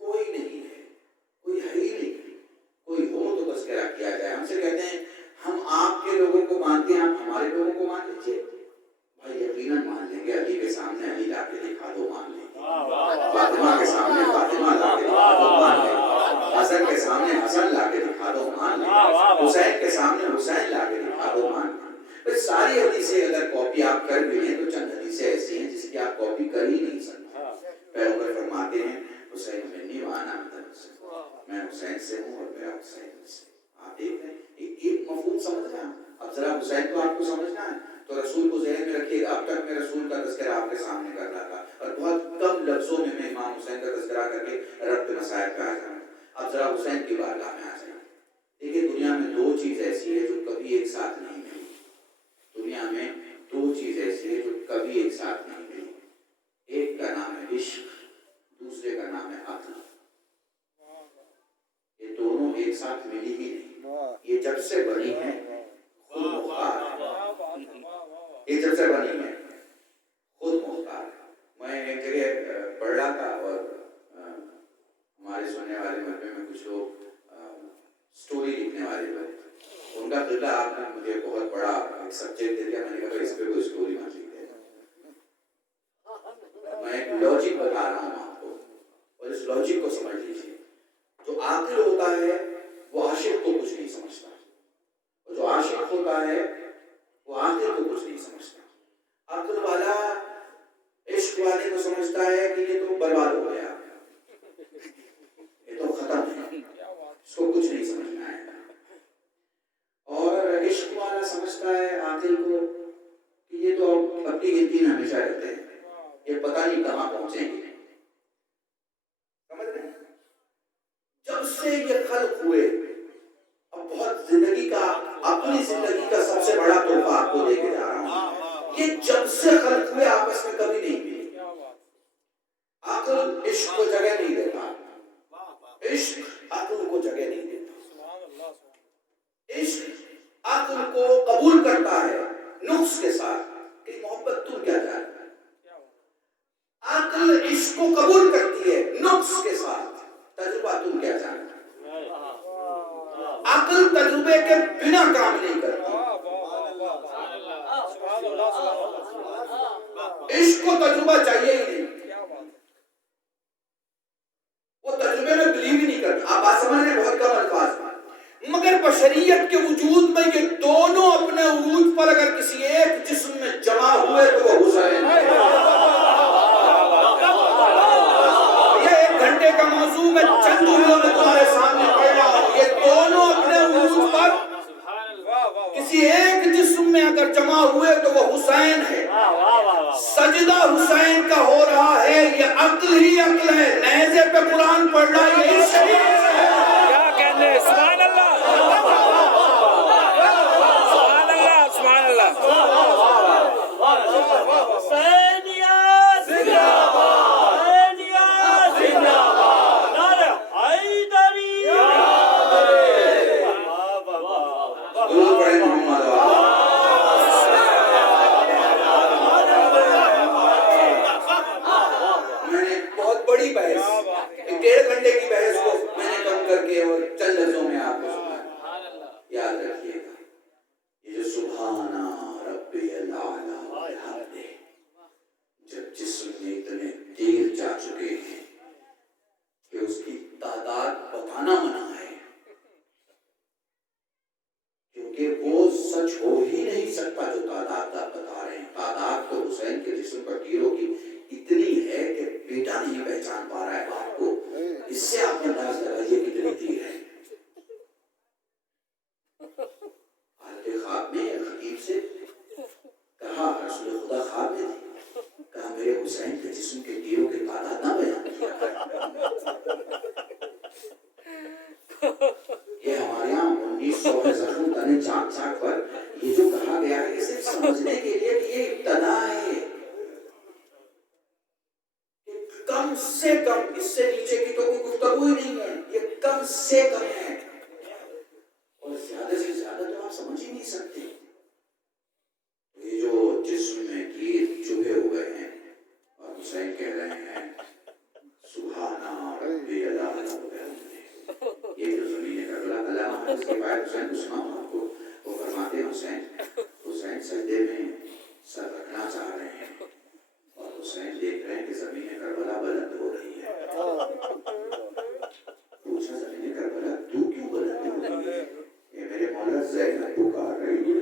کوئی نہیں ہے، کوئی ہے ہی نہیں۔ کوئی ہو تو تذکرہ کیا جائے۔ ہم سے کہتے ہیں ہم آپ کے لوگوں کو مانتے ہیں، آپ ہمارے لوگوں کو مان لیجیے۔ بھائی یقیناً مان لیں گے، علی کے سامنے علی لا کے دکھا دو مان لیں گے، فاطمہ کے سامنے فاطمہ لا کے دکھا دو مان لیں گے، حسن کے سامنے حسن لا کے دکھا دو مان لیں گے، حسین کے سامنے حسین لا کے دکھا دو مان لیں گے۔ ساری حدیثیں اگر کاپی آپ کر بھی لیں تو چند حدیثیں ایسی ہیں جس کی آپ کاپی کر ہی نہیں سکتے۔ پیغمبر فرماتے ہیں حسین منی وانا من حسین، میں حسین سے ہوں اور میرا حسین سے۔ آپ دیکھ رہے ہیں ایک مفہوم سمجھ رہے ہیں؟ اب ذرا حسین کو آپ کو سمجھنا ہے تو رسول کو ذہن میں رکھیے گا۔ اب تک میں رسول کا تذکرہ آپ کے سامنے کر رہا تھا اور بہت کم لفظوں میں امام حسین کا تذکرہ کر کے ربط مسائل پہ آ جانا۔ اب ذرا حسین کی بارگاہ میں آ جائیں۔ دیکھیے دنیا میں 2 چیز ایسی ہے جو کبھی ایک ساتھ نہیں ملی۔ دنیا میں 2 چیز ایسی ہے جو کبھی ایک ساتھ نہیں ملی۔ ایک کا نام ہے عشق، دوسرے کا نام ہے عقل۔ یہ دونوں ایک ساتھ ملی ہی نہیں۔ یہ جب سے بنی ہے خود مختار ہے، یہ جب سے بنی ہے خود مختار ہے۔ میں ایک جگہ پڑھ رہا تھا اور ہمارے سننے والے مربے میں کچھ لوگ سٹوری لکھنے والے لوگ، ان کا قبلہ آپ نے مجھے بہت بڑا ایک سبجیکٹ دے دیا۔ میں نے کہا اس پہ کوئی سٹوری مت لکھ دے، میں ایک لاجک بتا رہا ہوں آپ کو اور اس لاجک کو سمجھ لیجیے۔ جو عاقل ہوتا ہے وہ عاشق کو کچھ نہیں سمجھتا، اور جو عاشق ہوتا ہے وہ عاقل کو کچھ نہیں سمجھتا۔ عقل والا عشق والے کو سمجھتا ہے کہ یہ تو برباد ہو گیا، یہ تو ختم ہے، اس کو کچھ نہیں سمجھنا ہے۔ اور عشق والا سمجھتا ہے عاقل کو کہ یہ تو اپنی گنتی میں ہمیشہ رہتے ہیں، یہ پتہ نہیں کہاں پہنچیں گے۔ سمجھ رہے ہیں؟ جب سے یہ خلق ہوئے، اب بہت زندگی کا، اپنی زندگی کا سب سے بڑا تحفہ آپ کو دے کے جا رہا ہوں، یہ جب سے خلق ہوئے آپس میں کبھی نہیں ملے۔ عقل عشق کو جگہ نہیں دیتا، عشق عقل کو جگہ نہیں دیتا۔ عشق عقل کو قبول کرتا ہے نفس کے ساتھ کہ محبت تم کیا جانتا ہے۔ عقل عشق کو قبول کرتی ہے نفس کے ساتھ تجربہ تم کیا جانتا ہے۔ عقل تجربے کے بنا کام نہیں کرتی۔ عشق کو تجربہ چاہیے ہی نہیں، وہ تجربے میں بلیو ہی نہیں کرتا۔ آپ بات سمجھ رہے ہیں؟ بہت کم الفاظ میں، مگر بشریت کے وجود میں یہ دونوں اپنے عروج پر اگر کسی ایک جسم میں جمع ہوئے تو وہ حسین ہے۔ یہ 1 گھنٹے کا موضوع میں چند دنوں میں تمہارے سامنے پڑھ رہا ہوں۔ یہ دونوں اپنے عروج پر کسی ایک جسم میں اگر جمع ہوئے تو وہ حسین ہے۔ سجدہ حسین کا ہو رہا ہے، یہ عقل ہی عقل ہے۔ نیزے پہ قرآن پڑھ رہا ہے، یہ عشق ہے۔ کیا کہتے ہیں؟ سبحان اللہ، سبحان اللہ، سبحان اللہ۔ حسینیت زندہ باد، حسینیت زندہ باد، نعرہ حیدری۔ درود پڑھیں محمد۔ میں نے بہت بڑی بحث، 1.5 گھنٹے کی بحث کو میں نے کم کر کے اور چند لفظوں میں آپ کو سنا۔ یاد رکھیے جا چکے ہیں کہ اس کی تعداد بتانا منع ہے، کیونکہ وہ سچ ہو ہی نہیں سکتا جو تعداد آپ بتا رہے ہیں۔ تعداد تو حسین کے جسم پر تیروں کی اتنی ہے کہ بیٹا نہیں پہچان پا رہا ہے باپ کو، اس سے آپ نے انداز لگائیے کتنی تیر ہے۔ حالت خواب میں خطیب سے کہا، رسول خدا خواب میں تھی، کہا میرے حسین کے جسم کے تیروں کی تعداد نہ بیان کیا۔ یہ ہمارے یہاں 1900 میں زخم تنے چاک چاک پر یہ جو کہا گیا ہے، یہ صرف سمجھنے کے لیے کہ یہ ابتدا ہے، کم سے کم اس سے نیچے کی تو کوئی گفتگو ہی نہیں ہے، یہ کم سے کم ہے، اور زیادہ سے زیادہ تو آپ سمجھ ہی نہیں سکتے۔ یہ جو جسم میں کیر چبھے ہوئے ہیں اور حسین کہہ رہے ہیں سبحانہ ربی الاعلی، یہ جو زمین کربلا علامہ حافظ کے بعد حسین کو سناؤں آپ کو، وہ فرماتے ہیں حسین سجدے میں سر رکھنا چاہ رہے ہیں اور حسین دیکھ رہے ہیں کہ زمین کربلا بلند ہو رہی ہے۔ پوچھا زمین کربلا تو کیوں بلند ہو رہی ہے؟ یہ میرے مولا زینب پکار رہی ہے۔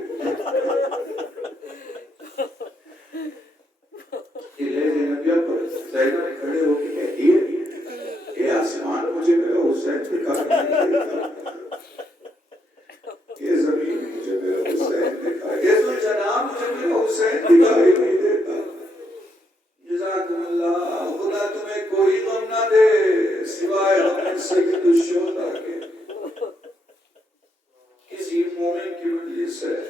قلعہ زینبیہ پر زینب کھڑے ہو کے کہتی ہے یہ آسمان مجھے میرا حسین دکھا نہیں دیتا، یہ زمین مجھے میرا حسین دکھا، یہ ذوالجلال مجھے میرا حسین دکھائی نہیں دیتا۔ جزاکم اللہ، خدا تمہیں کوئی غم نہ دے سوائے غم سید الشہداء کے۔ کسی مومن کی مجلس ہے،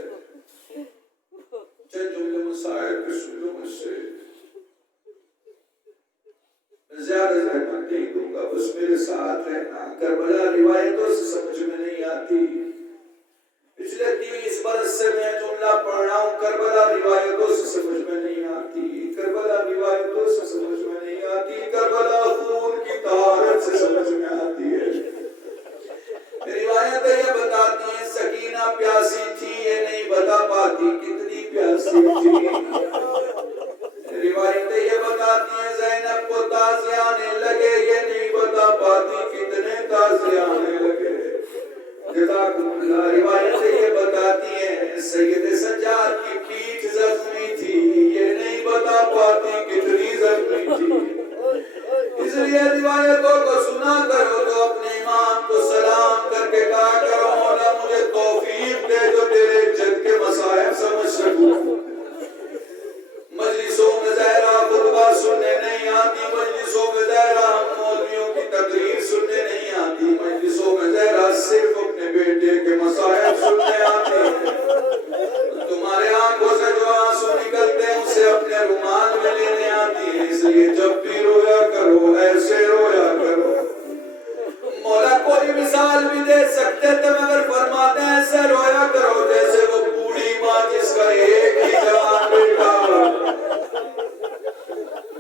چند جملے مسائل کے سنو مجھ سے، زیادہ زحمت نہیں دوں گا، بس میرے ساتھ رہنا۔ کربلا روایتوں سے سمجھ میں نہیں آتی، پچھلے 30 برس سے میں جملہ پڑھ رہا ہوں، کربلا روایتوں سے سمجھ میں نہیں آتی، کربلا روایتوں سے سمجھ میں نہیں آتی، کربلا خون کی طہارت سے سمجھ میں آتی ہے۔ روایتیں یہ بتاتی ہیں سکینہ پیاسی تھی، یہ نہیں بتا پاتی کتنی پیاسی تھی۔ روایتیں یہ بتاتی ہیں زینب کو تازے آنے لگے، یہ نہیں بتا پاتی کتنے تازے آنے لگے۔ جزاکم اللہ، روایتیں یہ بتاتی ہیں سید سجاد کی پیٹھ زخمی تھی، یہ نہیں بتا پاتی کتنی زخمی تھی۔ اس لیے روایتوں کو سنا کرو تو اپنے امام کو سلام کر کے کہا کرو مولا مجھے توفیق دے جو تیرے جد کے مصائب سمجھ سکوں۔ مجلسوں میں ظاہرہ خطبہ سننے نہیں آتی، مجلسوں میں ظاہرہ ہم مولویوں کی تقریر سننے نہیں آتی، مجلسوں میں ظاہرہ صرف اپنے بیٹے کے مصائب سننے آتے ہیں۔ تمہارے آنکھوں سے جو آنسو نکلتے ہیں اسے اپنے رومال میں لینے آتی ہیں، اس لیے جب بھی رویا کرو ایسے رویا کرو۔ مولا کوئی مثال بھی دے سکتے تھے مگر فرماتے ہیں ایسے رویا کرو جیسے وہ بوڑھی ماں جس کا ایک ہی جوان بیٹا۔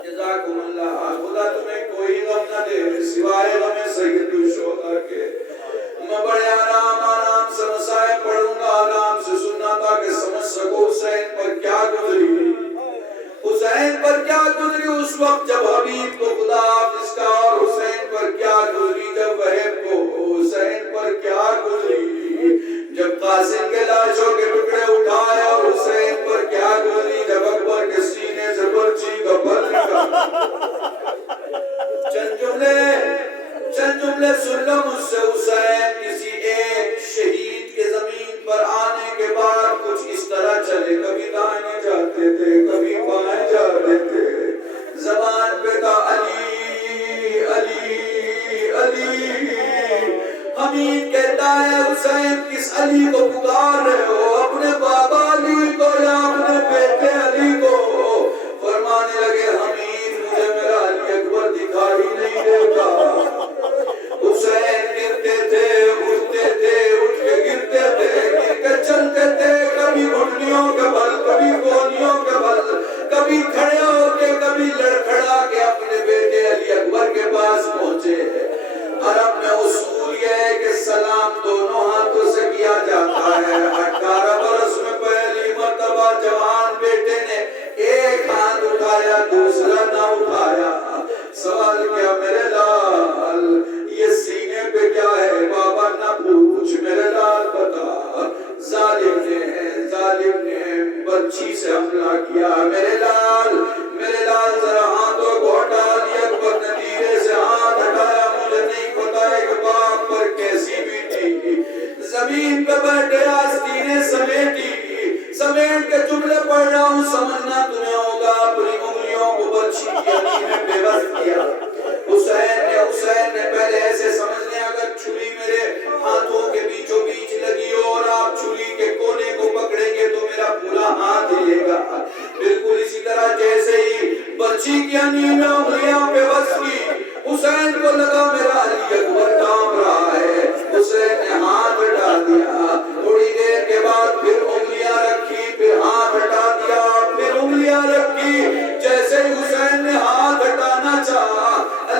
جزاکم اللہ، خدا تمہیں کوئی غم نہ دے سوائے غم سید الشہداء کے۔ میں بڑے آرام سے مسائل پڑھوں گا، آرام سے سننا تاکہ سمجھ سکو حسین پر کیا گزری، حسین پر کیا گزری اس وقت جب حبیب کو خدا حافظ کا، اور حسین پر کیا گزری جب وہب کو، حسین پر کیا گزری جب قاسم کے لاشوں کے ٹکڑے اٹھائے، اور حسین پر کیا گزری جب اکبر کے سینے سے برچی کا پھل نکلا۔ چند جملے سن لو مجھ سے۔ حسین کسی ایک شہید کے زمین پر آنے کے بعد کچھ اس طرح چلے، کبھی دائیں جاتے تھے کبھی بائیں جاتے تھے، زبان پہ تھا علی علی علی۔ حمید کہتا ہے حسین کس علی کو پکار رہے ہو، اپنے بابا علی کو یا اپنے بیٹے علی کو؟ فرمانے لگے حمید مجھے میرا علی اکبر دکھائی نہیں دیتا۔ حسین گرتے تھے اٹھتے تھے، اٹھ کے گرتے تھے گر کے چلتے تھے، کبھی گھٹنیوں کے بل کبھی کونیوں کے بل، کبھی کھڑے ہو کے کبھی لڑکھڑا کے اپنے بیٹے علی اکبر کے پاس پہنچے۔ عرب میں اصول یہ ہے کہ سلام دونوں ہاتھوں سے کیا جاتا ہے، 18